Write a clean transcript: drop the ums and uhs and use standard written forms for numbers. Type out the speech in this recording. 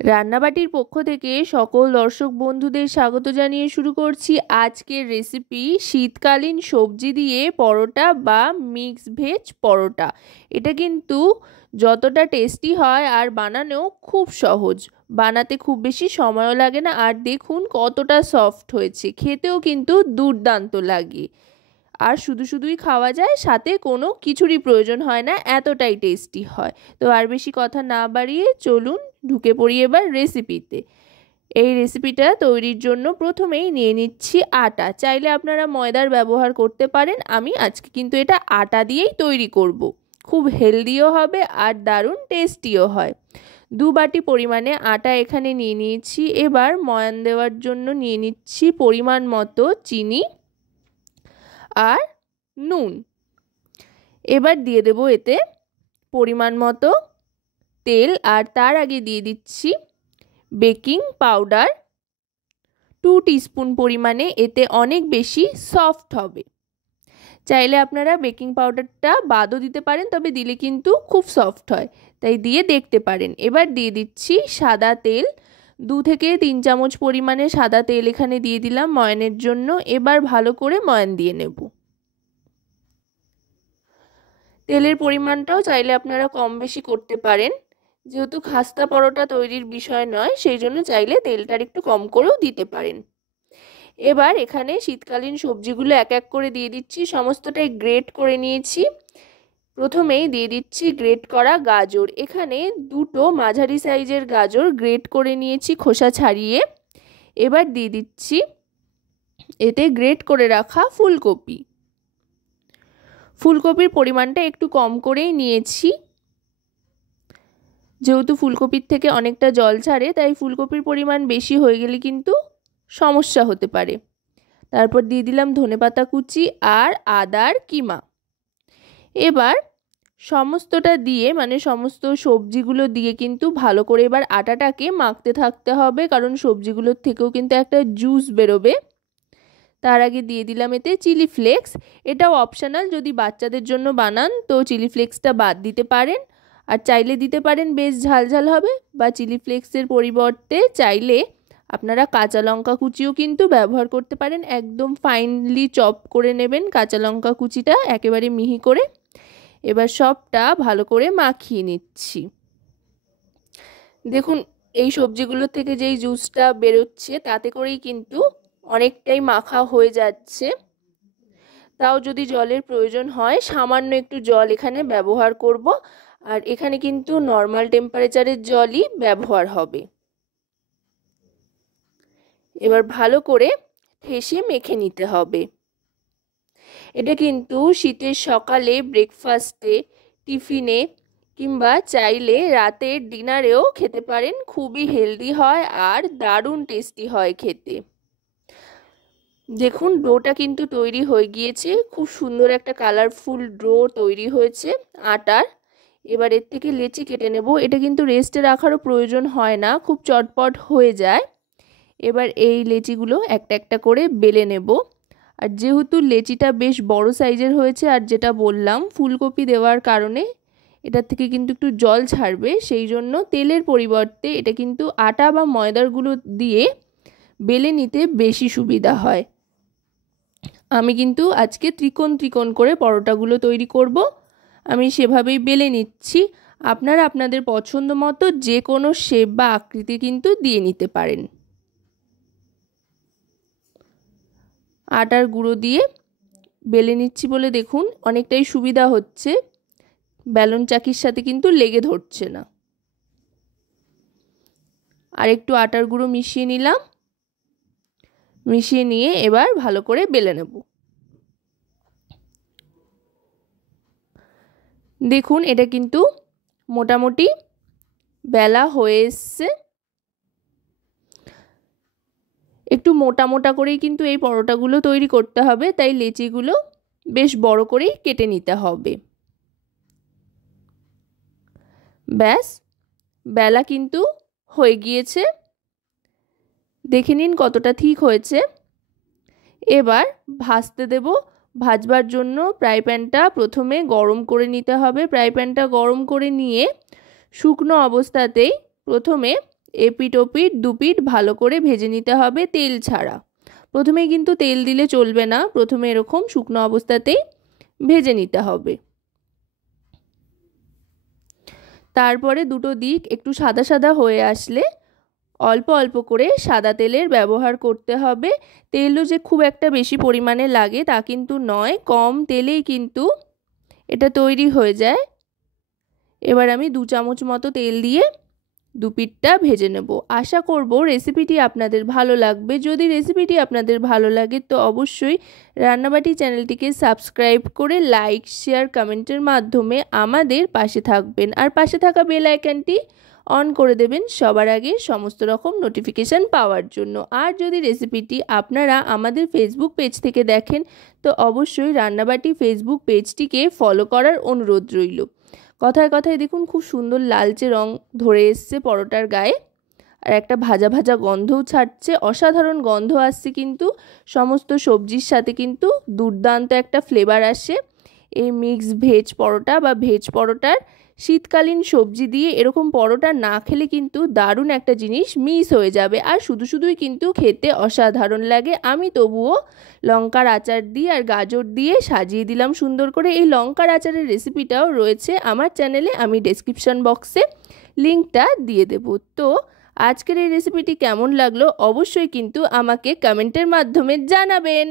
রান্নাবাটির পক্ষ থেকে সকল দর্শক বন্ধুদের স্বাগত জানিয়ে শুরু করছি আজকের রেসিপি শীতকালীন সবজি দিয়ে পরোটা বা মিক্স ভেজ পরোটা। এটা কিন্তু যতটা টেস্টি হয় আর বানানোও খুব সহজ, বানাতে খুব বেশি সময়ও লাগে না। আর দেখুন কতটা সফট হয়েছে, খেতেও কিন্তু দুর্দান্ত লাগে। আর শুধুই খাওয়া যায়, সাথে কোনো কিছুরই প্রয়োজন হয় না, এতটাই টেস্টি হয়। তো আর বেশি কথা না বাড়িয়ে চলুন ঢুকে পড়ি এবার রেসিপিতে। এই রেসিপিটা তৈরির জন্য প্রথমেই নিয়ে নিচ্ছি আটা। চাইলে আপনারা ময়দার ব্যবহার করতে পারেন, আমি আজকে কিন্তু এটা আটা দিয়েই তৈরি করব। খুব হেলদিও হবে আর দারুণ টেস্টিও হয়। 2 বাটি পরিমাণে আটা এখানে নিয়ে নিয়েছি। এবার ময়ান দেওয়ার জন্য নিয়ে নিচ্ছি পরিমাণ মতো চিনি আর নুন। এবার দিয়ে দেব এতে পরিমাণ মতো তেল, আর তার আগে দিয়ে দিচ্ছি বেকিং পাউডার 2 টিস্পুন পরিমাণে। এতে অনেক বেশি সফট হবে। চাইলে আপনারা বেকিং পাউডারটা বাদও দিতে পারেন, তবে দিলে কিন্তু খুব সফট হয়, তাই দিয়ে দেখতে পারেন। এবার দিয়ে দিচ্ছি সাদা তেল, 2 থেকে 3 চামচ পরিমাণে সাদা তেল এখানে দিয়ে দিলাম ময়ানের জন্য। এবার ভালো করে ময়ান দিয়ে নেব। তেলের পরিমাণটাও চাইলে আপনারা কম বেশি করতে পারেন, যেহেতু খাস্তা পরোটা তৈরির বিষয় নয়, সেই জন্য চাইলে তেলটার একটু কম করেও দিতে পারেন। এবার এখানে শীতকালীন সবজিগুলো এক এক করে দিয়ে দিচ্ছি। সমস্তটাই গ্রেট করে নিয়েছি। প্রথমেই দিয়ে দিচ্ছি গ্রেট করা গাজর। এখানে 2টো মাঝারি সাইজের গাজর গ্রেট করে নিয়েছি খোসা ছাড়িয়ে। এবার দিয়ে দিচ্ছি এতে গ্রেট করে রাখা ফুলকপি। ফুলকপির পরিমাণটা একটু কম করেই নিয়েছি, যেহেতু ফুলকপির থেকে অনেকটা জল ছাড়ে, তাই ফুলকপির পরিমাণ বেশি হয়ে গেলে কিন্তু সমস্যা হতে পারে। তারপর দিয়ে দিলাম ধনেপাতা কুচি আর আদার কিমা। এবার সমস্তটা দিয়ে, মানে সমস্ত সবজিগুলো দিয়ে কিন্তু ভালো করে এবার আটাটাকে মাখতে থাকতে হবে, কারণ সবজিগুলোর থেকেও কিন্তু একটা জুস বেরোবে। তার আগে দিয়ে দিলাম এতে চিলি ফ্লেক্স। এটাও অপশনাল, যদি বাচ্চাদের জন্য বানান তো চিলি ফ্লেক্সটা বাদ দিতে পারেন, আর চাইলে দিতে পারেন, বেশ ঝালঝাল হবে। বা চিলি ফ্লেক্সের পরিবর্তে চাইলে আপনারা কাঁচা লঙ্কা কুচিও কিন্তু ব্যবহার করতে পারেন। একদম ফাইনলি চপ করে নেবেন কাঁচা লঙ্কা কুচিটা, একেবারে মিহি করে। এবার সবটা ভালো করে মাখিয়ে নিচ্ছি। দেখুন এই সবজিগুলো থেকে যেই জুসটা বেরোচ্ছে, তাতে করেই কিন্তু অনেকটাই মাখা হয়ে যাচ্ছে। তাও যদি জলের প্রয়োজন হয়, সামান্য একটু জল এখানে ব্যবহার করব। আর এখানে কিন্তু নর্মাল টেম্পারেচারের জলই ব্যবহার হবে। এবার ভালো করে ঠেসে মেখে নিতে হবে। এটা কিন্তু শীতের সকালে ব্রেকফাস্টে, টিফিনে কিংবা চাইলে রাতের ডিনারেও খেতে পারেন। খুবই হেলদি হয় আর দারুণ টেস্টি হয় খেতে। দেখুন ডোটা কিন্তু তৈরি হয়ে গিয়েছে, খুব সুন্দর একটা কালারফুল ডো তৈরি হয়েছে আটার। এবার এর থেকে লেচি কেটে নেব। এটা কিন্তু রেস্টে রাখারও প্রয়োজন হয় না, খুব চটপট হয়ে যায়। এবার এই লেচিগুলো একটা একটা করে বেলে নেব। আর যেহেতু লেচিটা বেশ বড় সাইজের হয়েছে, আর যেটা বললাম ফুলকপি দেওয়ার কারণে এটার থেকে কিন্তু একটু জল ছাড়বে, সেই জন্য তেলের পরিবর্তে এটা কিন্তু আটা বা ময়দারগুলো দিয়ে বেলে নিতে বেশি সুবিধা হয়। আমি কিন্তু আজকে ত্রিকোণ ত্রিকোণ করে পরোটাগুলো তৈরি করব। আমি সেভাবেই বেলে নিচ্ছি। আপনারা আপনাদের পছন্দ মতো যে কোনো শেপ বা আকৃতি কিন্তু দিয়ে নিতে পারেন। আটার গুঁড়ো দিয়ে বেলে নিচ্ছি বলে দেখুন অনেকটাই সুবিধা হচ্ছে, বেলন চাকির সাথে কিন্তু লেগে ধরছে না। আর একটু আটার গুঁড়ো মিশিয়ে নিলাম। মিশিয়ে নিয়ে এবার ভালো করে বেলে নেব। দেখুন এটা কিন্তু মোটামুটি বেলা হয়ে এসছে। একটু মোটা মোটা করেই কিন্তু এই পরোটাগুলো তৈরি করতে হবে, তাই লেচিগুলো বেশ বড় করেই কেটে নিতে হবে। ব্যাস বেলা কিন্তু হয়ে গিয়েছে, দেখে নিন কতটা ঠিক হয়েছে। এবার ভাজতে দেব। ভাজবার জন্য ফ্রাই প্যানটা প্রথমে গরম করে নিতে হবে। ফ্রাই প্যানটা গরম করে নিয়ে শুকনো অবস্থাতেই প্রথমে এপিট ওপিট দুপিট ভালো করে ভেজে নিতে হবে তেল ছাড়া। প্রথমে কিন্তু তেল দিলে চলবে না, প্রথমে এরকম শুকনো অবস্থাতেই ভেজে নিতে হবে। তারপরে দুটো দিক একটু সাদা সাদা হয়ে আসলে অল্প অল্প করে সাদা তেলের ব্যবহার করতে হবে। তেলও যে খুব একটা বেশি পরিমাণে লাগে তা কিন্তু নয়, কম তেলেই কিন্তু এটা তৈরি হয়ে যায়। এবার আমি 2 চামচ মতো তেল দিয়ে দুপিটটা ভেজে নেব। আশা করব রেসিপিটি আপনাদের ভালো লাগবে। যদি রেসিপিটি আপনাদের ভালো লাগে তো অবশ্যই রান্নাবাটি চ্যানেলটিকে সাবস্ক্রাইব করে লাইক শেয়ার কমেন্টের মাধ্যমে আমাদের পাশে থাকবেন, আর পাশে থাকা বেল আইকনটি অন করে দেবেন সবার আগে সমস্ত রকম নোটিফিকেশান পাওয়ার জন্য। আর যদি রেসিপিটি আপনারা আমাদের ফেসবুক পেজ থেকে দেখেন তো অবশ্যই রান্নাবাটি ফেসবুক পেজটিকে ফলো করার অনুরোধ রইল। কথায় কথায় দেখুন খুব সুন্দর লালচে রং ধরে এসছে পরোটার গায়ে, আর একটা ভাজা ভাজা গন্ধও ছাড়ছে, অসাধারণ গন্ধ আসছে, কিন্তু সমস্ত সবজির সাথে কিন্তু দুর্দান্ত একটা ফ্লেভার আসে। এই মিক্স ভেজ পরোটা বা ভেজ পরোটার শীতকালীন সবজি দিয়ে এরকম পরোটা না খেলে কিন্তু দারুণ একটা জিনিস মিস হয়ে যাবে, আর শুধু শুধুই কিন্তু খেতে অসাধারণ লাগে। আমি তবুও লঙ্কার আচার দিয়ে আর গাজর দিয়ে সাজিয়ে দিলাম সুন্দর করে। এই লঙ্কার আচারের রেসিপিটাও রয়েছে আমার চ্যানেলে, আমি ডেসক্রিপশন বক্সে লিঙ্কটা দিয়ে দেব। তো আজকের এই রেসিপিটি কেমন লাগলো অবশ্যই কিন্তু আমাকে কমেন্টের মাধ্যমে জানাবেন।